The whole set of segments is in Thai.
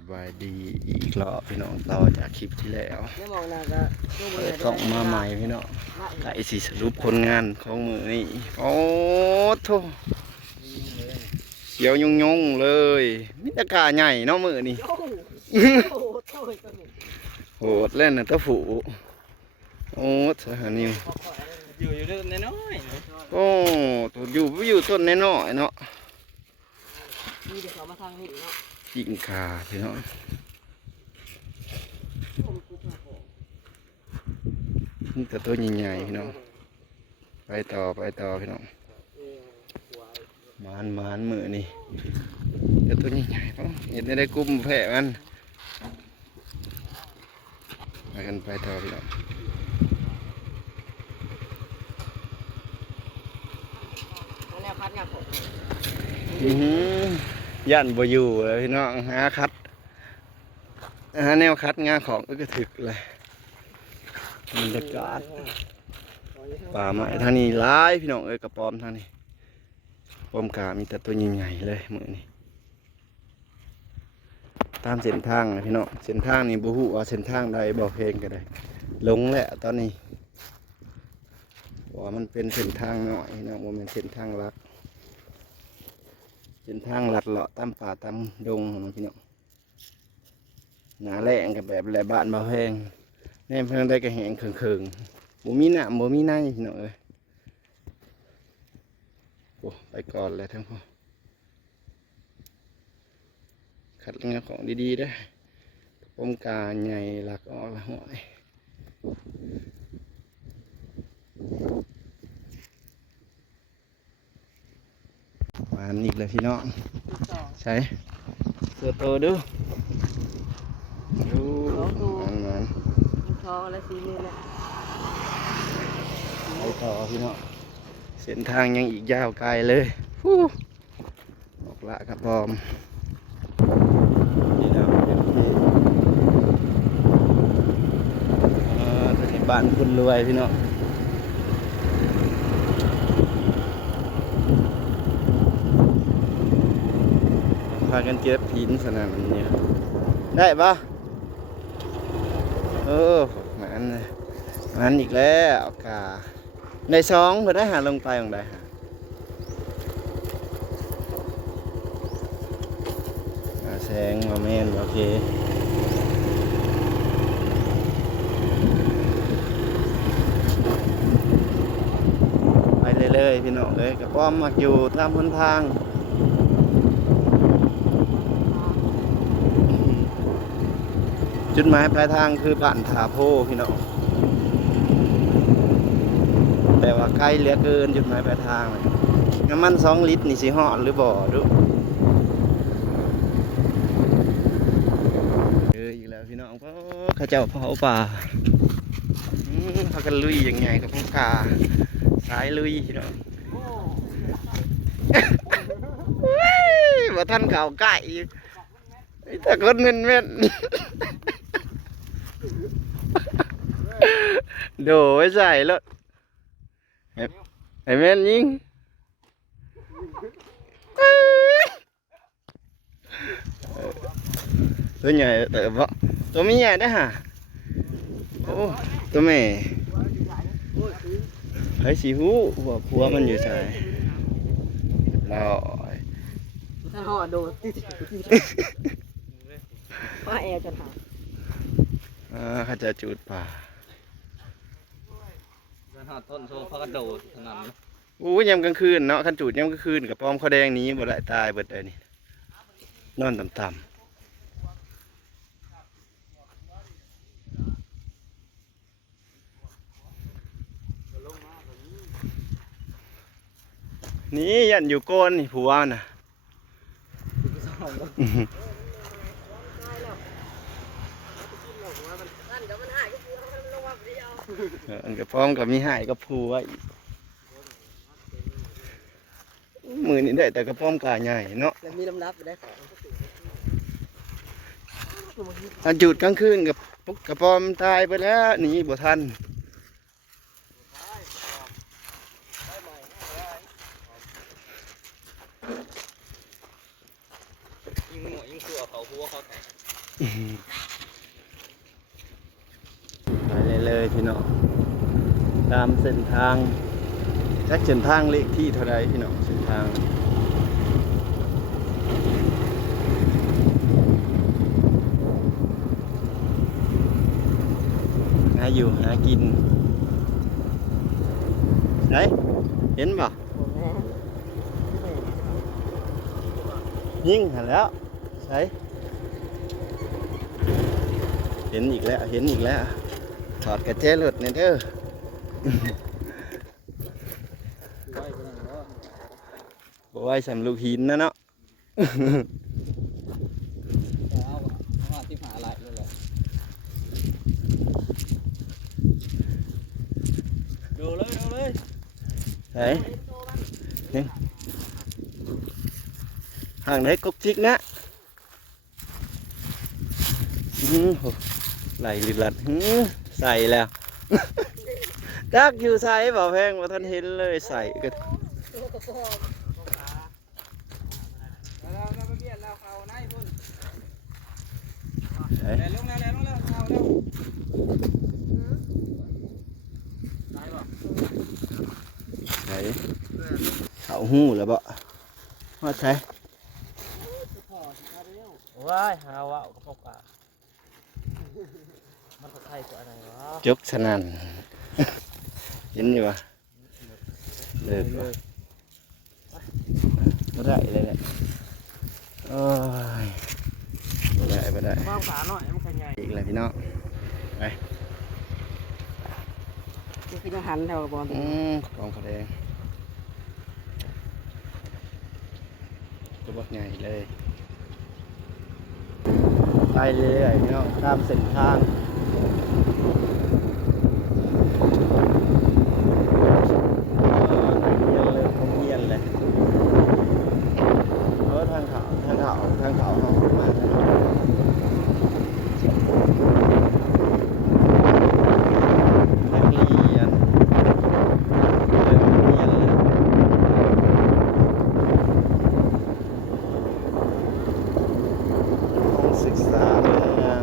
สบายดีอีกรอบพี่น้องต่อจากคลิปที่แล้วไม่มองหน้าก็ช่วยเปิดกล้องมาใหม่พี่น้องไก่สีสรุปผลงานของมือนี่โอ้โถเขียวยงยงๆเลยมิตรกาใหญ่เนาะมือนี่โอ้โหโอ้โหโถ่ตัวนี้โหดเล่นนะตะฝูโอ้สหานิวอยู่อยู่เรื่องน้อยๆเนอะโอ้ตัวอยู่บ่อยู่ต้นน้อยๆเนาะมีแต่เขามาทางนี้เนาะ ยิงขาพี่น้องผมกุ๊กนะผมนี่แต่ตัวใหญ่ๆพี่น้อง ไปต่อไปต่อพี่น้องเออหัวหมานหมานมือนี่แต่ตัวใหญ่ๆเนาะเห็นได้กุ้มแผลมันไปกันไปต่อพี่น้องอันนี้พัดงานผมอื้อหือ ย่านบอยู่เลยพี่น้องหาคัดหาแนวคัดงาของก็ถึกเลยบรรยากาศป่าไม้ท่านี้ร้ายพี่น้องเอ้ยกระปอมท่านี้ปอมกามีแต่ตัวใหญ่ๆเลยมือนี้ตามเส้นทางนะพี่น้องเส้นทางนี่บ่ฮู้ว่าเส้นทางใดบ่เพลงก็ได้ลงแหล้วตอนนี้ว่ามันเป็นเส้นทางหน้อยนะบ่แม่นเส้นทางลัก เป็นทางลัดเลาะตามป่าตามดงของพี่น้องหนาแรงกับแบบแหลบ้านบ่แพงแน่เพิ่งได้กระแหงเขิงๆบ่มีหน้ามบ่มีในพี่น้องเอ้ยโอ้ไปก่อนเลยทั้งพ่อขัดเงาของดีๆได้อปมกาใหญ่หลักออกละห้อยหวาน อีกเลยพี่น้องสองใช่เสือโตดูดูมันมันมีทองและสีนี่แหละไปต่อพี่น้องเส้นทางยังอีกยาวไกลเลยฟู้ออกละครับพร้อมนี่นะเป็นที่เอ่อที่บ้านคุณรวยพี่น้อง กันเก็บหินสนามนี้ได้ปะเออมันมันอีกแล้วกาในสองเพื่อได้หาลงไปของใดหาแสงมาแม่นโอเคไปเรื่อยๆพี่น้องเลยกระป้อมมักอยู่ตามพ้นทาง จุดหมายปลายทางคือบ้านถาโพพี่น้องแต่ว่าใกล้เหลือเกินจุดหมายปลายทางเลยน้ำมันสองลิตรนี่สิหอดหรือบ่ดูเอออีกแล้วพี่น้องก็ข้าเจ้าเผาป่าพากันลุยยังไงกับพวกกาสายลุยพี่น้องโอ้เฮ้ยว่าท่านเก่าไก่ไอ้แต่คนเม่นเม่น โดไว้ใส่แล้วไอ้ไอ้แม่นยิงตัวใหญ่เติบบ่ตัวไม่ใหญ่ได้อฮะโอ้ตัวแม่ไอ้สีหูว่าผัวมันอยู่ใส่เราถ้าห่อโดนติดว่าแอร์จะถาม อ่าเขาจะจุดป่าเดินหาต้นโซฟากระโดดขนาดนั้นอู้ยามกลางคืนเนาะขันจุดยามกลางคืนกับป้อมข้าวแดงหนี้บ่ได้ตายเบิดเลยนี่นอนต่ำๆนี่ยันอยู่โกนนี่ผัวน่ะ นั่นเดี๋ยวมันหายก็คือมันลงมาเดียว เอันกับพร้อมกับมีหายกับผัวอีกมือนี่ได้แต่กระป้อมกาใหญ่เนาะแล้วมีลำดับได้อันจุดกลางคืนกับกระป้อมตายไปแล้วหนีบ่ทันยิงหัวยิงตัวเขาหัวเขาแตก ไป เลยพี่น้องตามเส้นทางจักเส้นทางเลขที่เท่าไรพี่น้องเส้นทางหาอยู่หากินไหนเห็นบ่ยิ่งหันแล้วใช่เห็นอีกแล้ว เห็นอีกแล้ว ถอดกระเจหลุดเนี่ยเด้อไว้ก็นั่นเนาะบอกไว้สำลูกหินนะเนาะแต่เอาเอามาที่หาหลายเลยแหละดูเลยดูเลยไหนนี่ห่างไหนกกจิกนะอื้อโหไหลลิลัดอื้อ ใส่แล้วจักอยู่ใส่บ่แพงว่าท่านเห็นเลยใส่ก็แล้วเราไปเบียเราเขาไหนพุ่นใส่เอาแล้วได้ป่ะใส่เขาหู้แล้วบ่ว่าใส่ว้ายหาว่ากับพวกกา มันก็ไทยกว่าอะไรวะจกสนั่นเห็นอยู่บ่เลิกบ่บ่ได้เลยแหละโอ้ยบ่ได้บ่ได้ว่างฝาหน่อยมันขยายอีกแล้วพี่น้องนี่คือยังหันแถวบอลอืมกองขาวแดงตัวบักใหญ่เลยไปเรื่อยๆพี่น้องตามเส้นทางเงียนเลยเออทางเขาทางเขาทางเขาเขาขึ้นมานักเรียนเริ่มเรียนเลยห้องศึกษาเมือง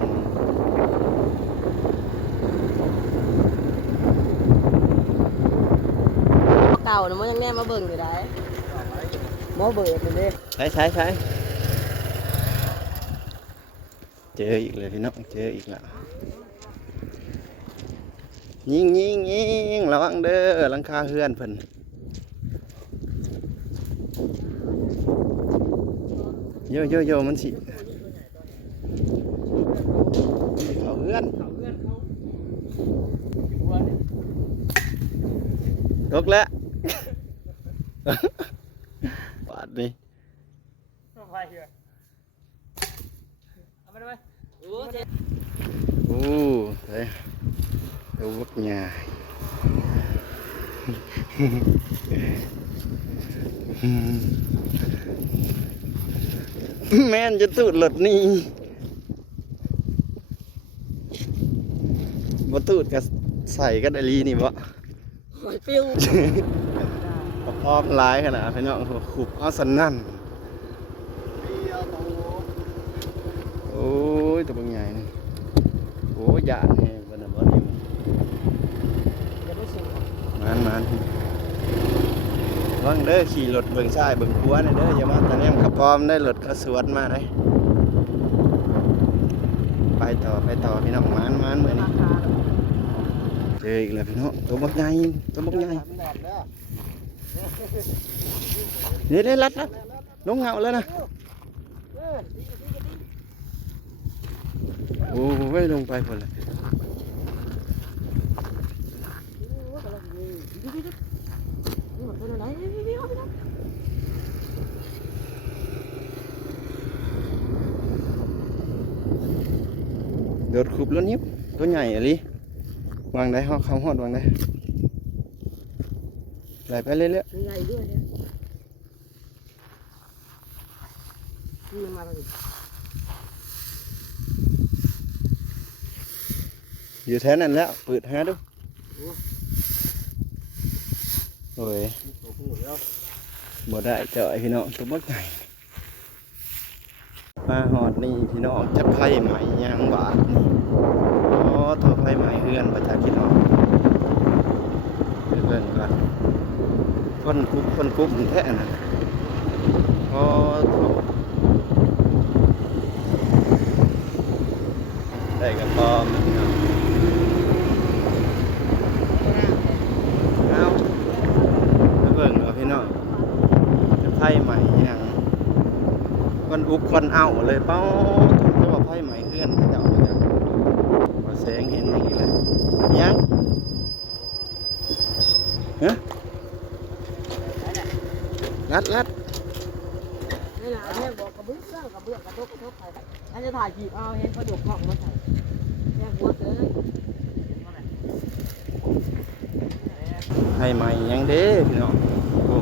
เก่านะ มันยังแน่มาเบิ่งอยู่ได้บ่เบิ่งเลยเด้ใช้ใช้ใช้เจออีกเลยพี่น้องเจออีกแล้วยิงยิงยิงระวังเด้อหลังคาเฮือนเพิ่นโยโยโยมันสิเขาเฮือนตกแล้ว บาดนี่ไปเถอะเอาไปได้ไหมโอ้เจ๊โอ้เฮ้ยดูวักใหญ่แม่นจะตูดหลดนี่บ่ตูดก็ใส่กันอลีนี่บ่หอยปิ้วก็ พร้อมหลายขนาดพี่น้องขุบเอาสันนั่น โอ้ยตัวบางใหญ่นี่โอ้ยยาแห้งบ่น่ะบ่นี่จะไม่ชิมมันมันวังเด้อขี่รถเบิ่งซ้ายเบิ่งขวาน่ะเด้ออย่ามาตะแนมขับพร้อมได้รถเขาสวนมาได้ไปต่อไปต่อพี่น้องมันมันมื้อนี้เจออีกแล้วพี่น้องตัวบักใหญ่ตัวบักใหญ่ เดี๋ยวได้รัดรัดลงเงาแล้วนะโอ้ยลงไปคนละโดดขุบแล้วนิ้วตัวใหญ่อะลิวางได้ห้องเขาหอดวางได้ ไหลไปเรื่อยใหญ่ด้วยเนี่ยนี่มาเลยๆอยู่แถวนั้นแล้วเปิดหาดูโอ้ยโอ้โหแล้วบ่ได้เจาะไอ้พี่น้องตัวบักใหญ่มาหอดนี่พี่น้องจักไพ่ใหม่ยางบาทนี่อ๋อตัวไพ่ใหม่เฮือนประจักษ์พี่น้องเพื่อนก่อน คนกุ๊บคนกุ๊บแท้น่ะอ๋อโถได้กระปอมนะพี่น้องเอาไปเบิ่งเอาพี่น้องจะไพ่ใหม่ยังคนอุกคนเอาเลยเป้าจะว่าไพ่ใหม่เพื่อนเขาจะเอาไปจากพอแสงเห็นอย่างนี้เลยยังฮะ งัดงัดนี่นะแม่บอกกระเบื้องกระเบื้องกระทบกระทบไปถ้าจะถ่ายจีบเอาเห็นประดุกกล่องมาใส่แม่หัวเสือไพ่ใหม่ยังเด้พี่น้องโอ้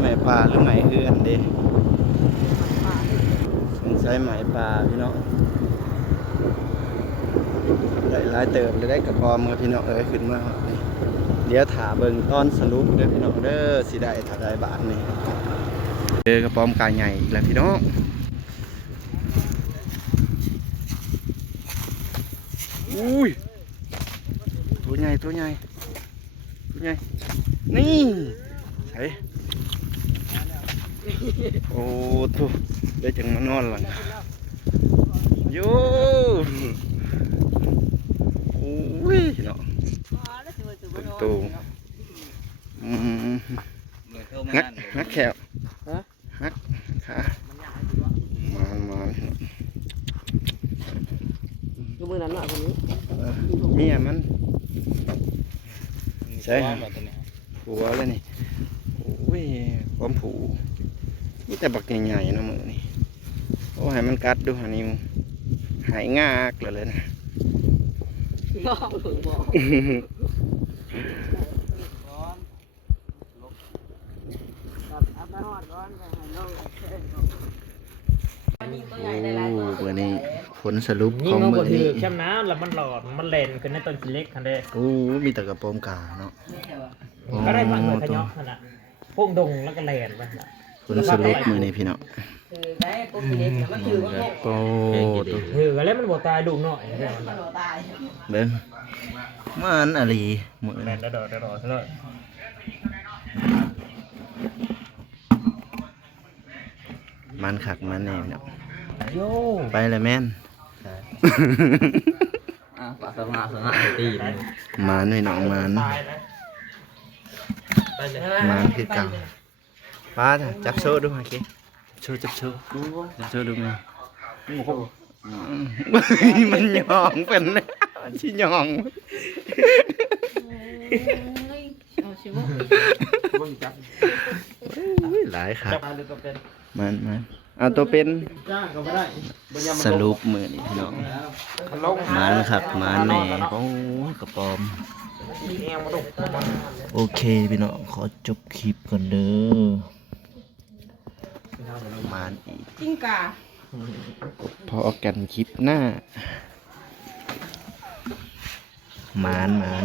ใหม่ปลาหรือใหม่เฮือนเด้สงสัยใหม่ปลาพี่น้องได้หลายเติมเลยได้กระปอมกับพี่น้องเอ้ยขึ้นมาฮอดนี่ เดี๋ยวถาเบิงตอนสรุปเด้อพี่น้องเด้อสิได้ถ้าได้บาทนี่เจอกระป๋อมกายใหญ่อีกแล้วพี่น้องอุ้ยตัวใหญ่ตัวใหญ่ตัวใหญ่นี่ใช่โอ้ทุได้จังมานอนหลังโย่โอ้ยเนาะ ตัวอืมเหมือนเข้ามาฮักนั่นฮักแขวฮักขามันมันดูมือนั้นหน่อยคนนี้เมียมันใช่ใช่ตัวนี้ผัวเลยนี่โอ้ยความผูนี่แต่บักใหญ่ๆเนาะมือนี่โอ้ให้มันกัดดูหานิ้วหายงากเลยเลยนะ น้องถึงบอกครับเอาไป หอดร้อนไปให้น้องอันนี้ตัวใหญ่ได้หลายตัวโอ้วันนี้ผลสรุปยิของงเอามืบ่อถืนี้อแคมน้ำแล้วมันหลอดมันเล่นขึ้นในต้นกิเล็กคันเด้โอ้มีแต่กระโปรงกาเนาะก็ได้มันเหมือนขตัวยอกขนาดพวกดงแล้วก็แล่นไปน่ะผลสรุปมือนี้พี่เนาะคือได้ปุ๊บเด็กมันถือว่าโอ้ตัวถือก็แล้วมันบ่ตายดุหน่อยเด้อมันมันตายเบิ้งมันอะไรมือแล่นี้นดอดดอดเลย มันขักมันแน่เนาะโย่ไปเลยแม่นอะปลาสมาสมาตีนหมันไว้น้องหมันตายนะไปเลยหมันคือเก่าป้าจ้ะจับโซ่ดูมาเกโซ่จับโซ่จับโซ่ดูไหมอืมมันหยองเป็นแล้วชิหยอง อุ้ยหลายครับจับมาหรือก็เป็นมันมันเอาตัวเป็นจ้าก็ไม่ได้บ่ยามสรุปมือนี่พี่น้องมันลงมันครับมันแหน่โอ้ยกระปอม มีแอวมาดุโอเคพี่น้องขอจบคลิปก่อนเด้อมานอีกจิ้งกาพอกันคลิปหน้าหมานหมาน